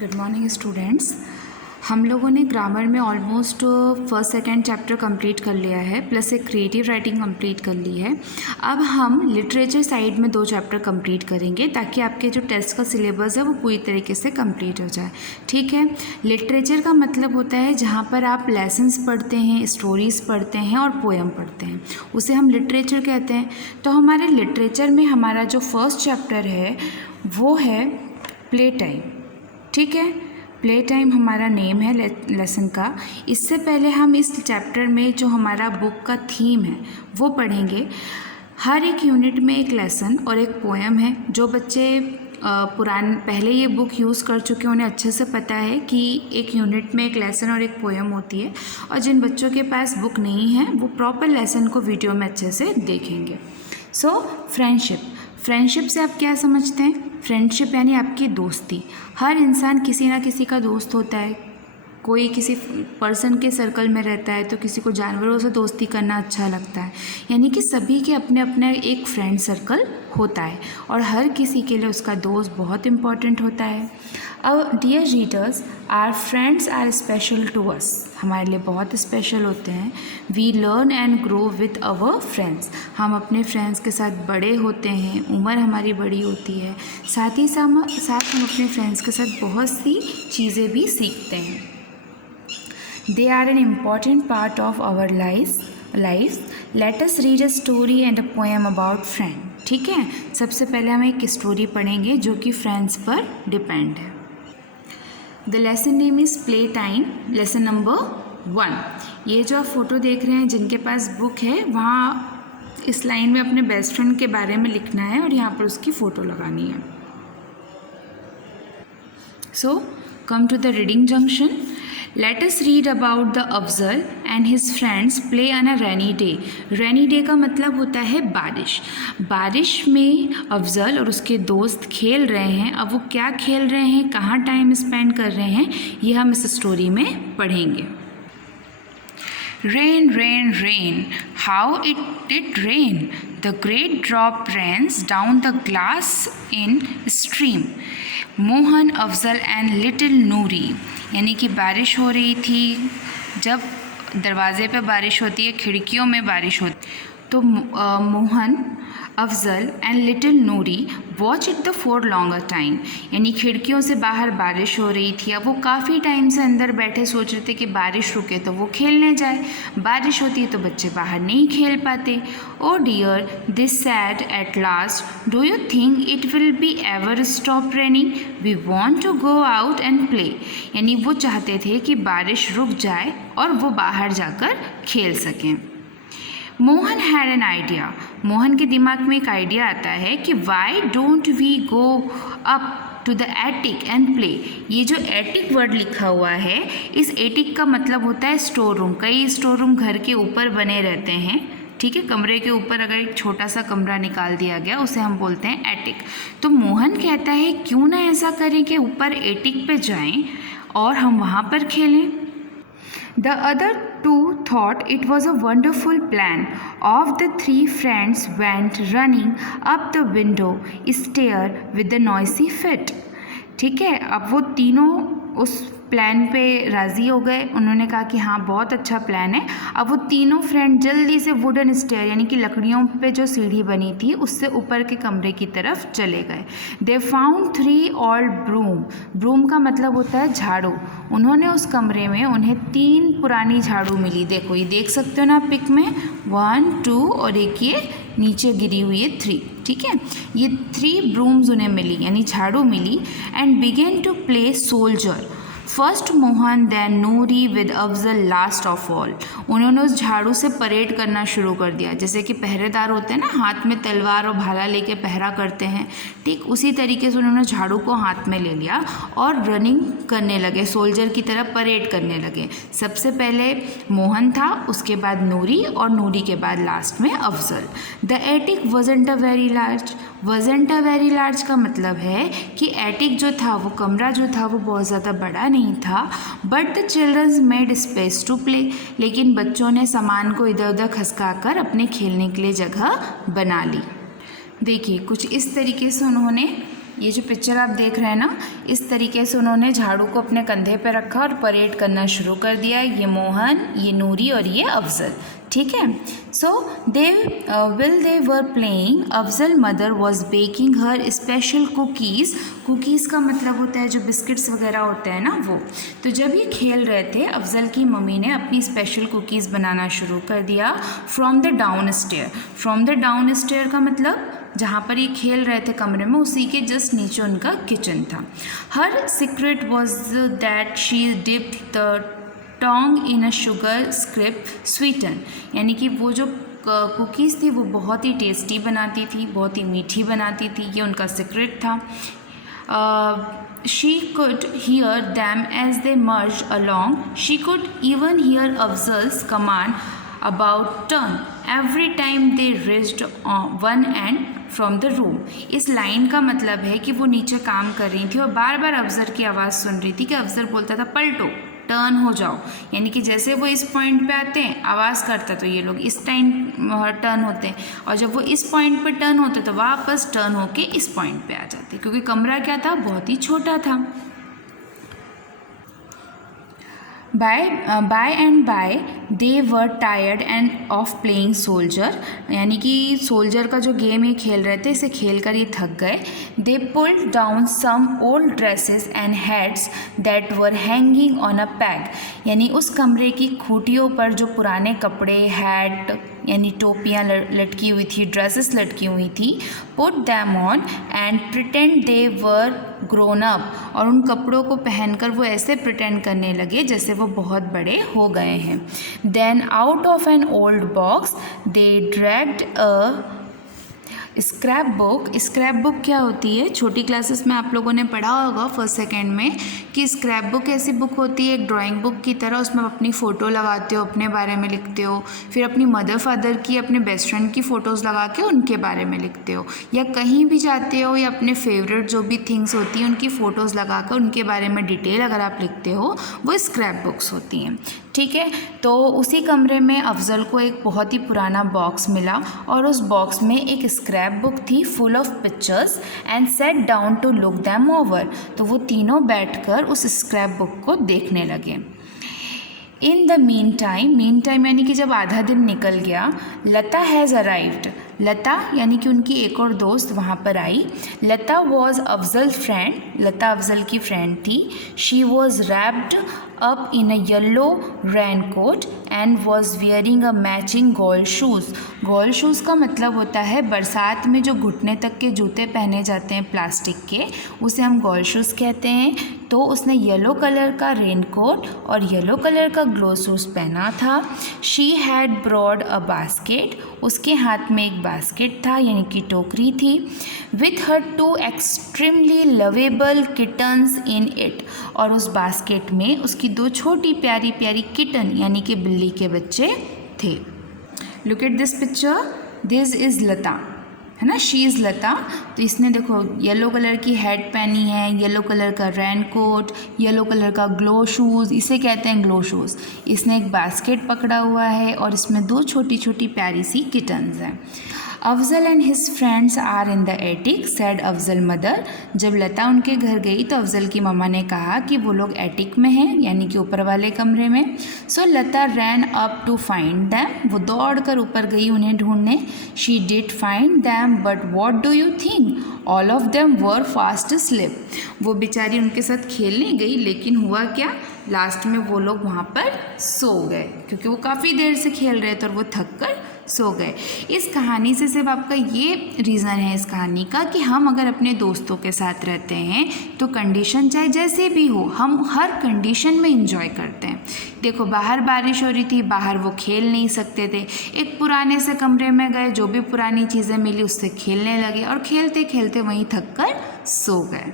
Good morning students. हम लोगों ने ग्रामर में almost first second chapter complete कर लिया है, प्लस एक क्रिएटिव राइटिंग कंप्लीट कर ली है। अब हम लिटरेचर साइड में 2 चैप्टर कंप्लीट करेंगे ताकि आपके जो टेस्ट का सिलेबस है वो पूरी तरीके से कंप्लीट हो जाए। ठीक है। लिटरेचर का मतलब होता है जहाँ पर आप लेसन्स पढ़ते हैं, स्टोरीज़ पढ़ते हैं और पोएम पढ़ते हैं, उसे हम लिटरेचर कहते हैं। तो हमारे लिटरेचर में हमारा जो फर्स्ट चैप्टर है वो है प्ले टाइम। ठीक है, प्ले टाइम हमारा नेम है लेसन का। इससे पहले हम इस चैप्टर में जो हमारा बुक का थीम है वो पढ़ेंगे। हर एक यूनिट में एक लेसन और एक पोएम है। जो बच्चे पहले ये बुक यूज़ कर चुके हैं उन्हें अच्छे से पता है कि एक यूनिट में एक लेसन और एक पोएम होती है, और जिन बच्चों के पास बुक नहीं है वो प्रॉपर लेसन को वीडियो में अच्छे से देखेंगे। सो फ्रेंडशिप से आप क्या समझते हैं? फ्रेंडशिप यानी आपकी दोस्ती। हर इंसान किसी ना किसी का दोस्त होता है। कोई किसी पर्सन के सर्कल में रहता है तो किसी को जानवरों से दोस्ती करना अच्छा लगता है, यानी कि सभी के अपने अपने एक फ्रेंड सर्कल होता है और हर किसी के लिए उसका दोस्त बहुत इम्पॉर्टेंट होता है। अब dear readers, our friends are special to us. हमारे लिए बहुत स्पेशल होते हैं। We learn and grow with our friends. हम अपने फ्रेंड्स के साथ बड़े होते हैं, उम्र हमारी बड़ी होती है, साथ ही साथ हम अपने फ्रेंड्स के साथ बहुत सी चीज़ें भी सीखते हैं। They are an important part of our lives. Let us read a story and a poem about friend. ठीक है, सबसे पहले हम एक स्टोरी पढ़ेंगे जो कि फ्रेंड्स पर डिपेंड है। The lesson name is play time. Lesson number 1. ये जो आप फोटो देख रहे हैं, जिनके पास बुक है वहाँ इस लाइन में अपने बेस्ट फ्रेंड के बारे में लिखना है और यहाँ पर उसकी फ़ोटो लगानी है। So come to the reading junction. Let us read about the Afzal and his friends play on a rainy day. Rainy day का मतलब होता है बारिश। बारिश में अफजल और उसके दोस्त खेल रहे हैं। अब वो क्या खेल रहे हैं, कहाँ टाइम स्पेंड कर रहे हैं, ये हम इस स्टोरी में पढ़ेंगे। Rain, rain, rain, how it did rain. The great drop rains down the glass in stream. Mohan, Afzal and little Noori, यानी कि बारिश हो रही थी। जब दरवाज़े पे बारिश होती है, खिड़कियों में बारिश होती है, तो Mohan, Afzal and little Noori watch it the for longer time, यानी खिड़कियों से बाहर बारिश हो रही थी। अब वो काफ़ी टाइम से अंदर बैठे सोच रहे थे कि बारिश रुके तो वो खेलने जाए। बारिश होती है तो बच्चे बाहर नहीं खेल पाते। Oh dear, this said at last, do you think it will be ever stop raining, we want to go out and play, यानी वो चाहते थे कि बारिश रुक जाए और वो बाहर जाकर खेल सकें। Mohan had an idea, Mohan के दिमाग में एक आइडिया आता है कि why don't we go up to the attic and play. ये जो एटिक वर्ड लिखा हुआ है, इस एटिक का मतलब होता है स्टोर रूम। कई स्टोर रूम घर के ऊपर बने रहते हैं। ठीक है, कमरे के ऊपर अगर एक छोटा सा कमरा निकाल दिया गया उसे हम बोलते हैं एटिक। तो मोहन कहता है क्यों ना ऐसा करें कि ऊपर एटिक पे जाएं और हम वहाँ पर खेलें। The other two thought it was a wonderful plan. Of the 3 friends went running up the window stair with the noisy feet. ठीक है, अब वो तीनों उस प्लान पे राज़ी हो गए। उन्होंने कहा कि हाँ बहुत अच्छा प्लान है। अब वो तीनों फ्रेंड जल्दी से वुडन स्टेयर, यानी कि लकड़ियों पे जो सीढ़ी बनी थी उससे ऊपर के कमरे की तरफ चले गए। They found 3 old broom, broom का मतलब होता है झाड़ू। उन्होंने उस कमरे में उन्हें 3 पुरानी झाड़ू मिली। देखो, ये देख सकते हो ना पिक में, 1, 2 और एक ये नीचे गिरी हुई है 3। ठीक है, ये 3 ब्रूम्स उन्हें मिली, यानी झाड़ू मिली। And began to play soldier, first Mohan then Noori with Afzal last of all. उन्होंने उस झाड़ू से परेड करना शुरू कर दिया। जैसे कि पहरेदार होते हैं ना, हाथ में तलवार और भाला लेके पहरा करते हैं, ठीक उसी तरीके से उन्होंने झाड़ू को हाथ में ले लिया और रनिंग करने लगे, सोल्जर की तरह परेड करने लगे। सबसे पहले मोहन था, उसके बाद नूरी और नूरी के बाद लास्ट में Afzal. The attic wasn't a very large, wasn't a very large का मतलब है कि एटिक जो था, वो कमरा जो था वो बहुत ज़्यादा बड़ा नहीं था। But the childrens made space to play, लेकिन बच्चों ने सामान को इधर उधर खसका कर अपने खेलने के लिए जगह बना ली। देखिए, कुछ इस तरीके से उन्होंने ये जो पिक्चर आप देख रहे हैं ना, इस तरीके से उन्होंने झाड़ू को अपने कंधे पे रखा और परेड करना शुरू कर दिया। ये मोहन, ये नूरी और ये अफजल, ठीक है। So they were playing, Afzal mother was baking her special cookies. Cookies का मतलब होता है जो बिस्किट्स वगैरह होते हैं ना वो। तो जब ये खेल रहे थे, अफजल की मम्मी ने अपनी स्पेशल कुकीज़ बनाना शुरू कर दिया। From the down stair, from the down stair का मतलब जहाँ पर ये खेल रहे थे कमरे में, उसी के जस्ट नीचे उनका किचन था। Her secret was that she dipped the tong in a sugar syrup sweeten, यानी कि वो जो कुकीज़ थी वो बहुत ही टेस्टी बनाती थी, बहुत ही मीठी बनाती थी, ये उनका सीक्रेट था। She could hear them as they marched along, she could even hear Afzal's command about turn every time they reached one end from the room. इस लाइन का मतलब है कि वो नीचे काम कर रही थी और बार बार अफजल की आवाज़ सुन रही थी कि अफजल बोलता था पलटो, टर्न हो जाओ, यानी कि जैसे वो इस पॉइंट पे आते हैं आवाज़ करता तो ये लोग इस टाइम टर्न होते हैं, और जब वो इस पॉइंट पे टर्न होते तो वापस टर्न होके इस पॉइंट पे आ जाते, क्योंकि कमरा क्या था, बहुत ही छोटा था। By and by they were tired and of playing soldier, यानी कि सोल्जर का जो गेम ये खेल रहे थे, इसे खेल कर ये थक गए। They pulled down some old dresses and hats that were hanging on a peg, यानी उस कमरे की खूंटियों पर जो पुराने कपड़े, हैट यानी टोपियाँ लटकी हुई थी, ड्रेसेस लटकी हुई थी, put them on and pretend they were grown up, और उन कपड़ों को पहनकर वो ऐसे प्रिटेंड करने लगे जैसे वो बहुत बड़े हो गए हैं। Then out of an old box they dragged a scrapbook. Scrapbook क्या होती है, छोटी क्लासेस में आप लोगों ने पढ़ा होगा फर्स्ट सेकेंड में कि स्क्रैप बुक ऐसी बुक होती है एक ड्राइंग बुक की तरह, उसमें आप अपनी फ़ोटो लगाते हो, अपने बारे में लिखते हो, फिर अपनी मदर फादर की, अपने बेस्ट फ्रेंड की फ़ोटोज़ लगा के उनके बारे में लिखते हो, या कहीं भी जाते हो या अपने फेवरेट जो भी थिंग्स होती हैं उनकी फ़ोटोज़ लगा कर उनके बारे में डिटेल अगर आप लिखते हो, वो स्क्रैप बुक्स होती हैं, ठीक है। तो उसी कमरे में अफजल को एक बहुत ही पुराना बॉक्स मिला और उस बॉक्स में एक स्क्रैप बुक थी full of pictures and set down to look them over. तो वो तीनों बैठकर उस स्क्रैप बुक को देखने लगे। इन द मीन टाइम यानी कि जब आधा दिन निकल गया, लता हैज़ अराइव्ड। लता यानी कि उनकी एक और दोस्त वहाँ पर आई। लता वॉज अफजल फ्रेंड, लता अफजल की फ्रेंड थी। She was wrapped up in a yellow raincoat and was wearing a matching gold shoes. Gold shoes का मतलब होता है बरसात में जो घुटने तक के जूते पहने जाते हैं प्लास्टिक के, उसे हम गोल्ड शूज़ कहते हैं। तो उसने येलो कलर का रेन कोट और येलो कलर का ग्लो शूज़ पहना था। She had broad a basket, उसके हाथ में एक बास्केट था यानी कि टोकरी थी। With her 2 extremely lovable kittens in it, और उस बास्केट में उसकी 2 छोटी प्यारी प्यारी किटन यानी कि बिल्ली के बच्चे थे। Look at this picture, this is Lata, है ना, शी इज़ लता। तो इसने देखो येलो कलर की हैट पहनी है, येलो कलर का रेन कोट, येलो कलर का ग्लो शूज़, इसे कहते हैं ग्लो शूज़। इसने एक बास्केट पकड़ा हुआ है और इसमें 2 छोटी छोटी प्यारी सी किटन्स हैं। Afzal and his friends are in the attic, said Afzal mother. जब लता उनके घर गई तो अफजल की मम्मा ने कहा कि वो लोग एटिक में हैं यानी कि ऊपर वाले कमरे में। सो लता रैन अप टू फाइंड दैम, वो दौड़ कर ऊपर गई उन्हें ढूंढने। She did find them but what do you think, all of them were fast slip. वो बेचारी उनके साथ खेलने गई लेकिन हुआ क्या, लास्ट में वो लोग वहाँ पर सो गए, क्योंकि वो काफ़ी देर से खेल रहे थे और वो थक कर सो गए। इस कहानी से सिर्फ आपका ये रीज़न है इस कहानी का कि हम अगर अपने दोस्तों के साथ रहते हैं तो कंडीशन चाहे जैसे भी हो, हम हर कंडीशन में इंजॉय करते हैं। देखो बाहर बारिश हो रही थी, बाहर वो खेल नहीं सकते थे, एक पुराने से कमरे में गए, जो भी पुरानी चीज़ें मिली उससे खेलने लगे और खेलते खेलते वहीं थक कर सो गए।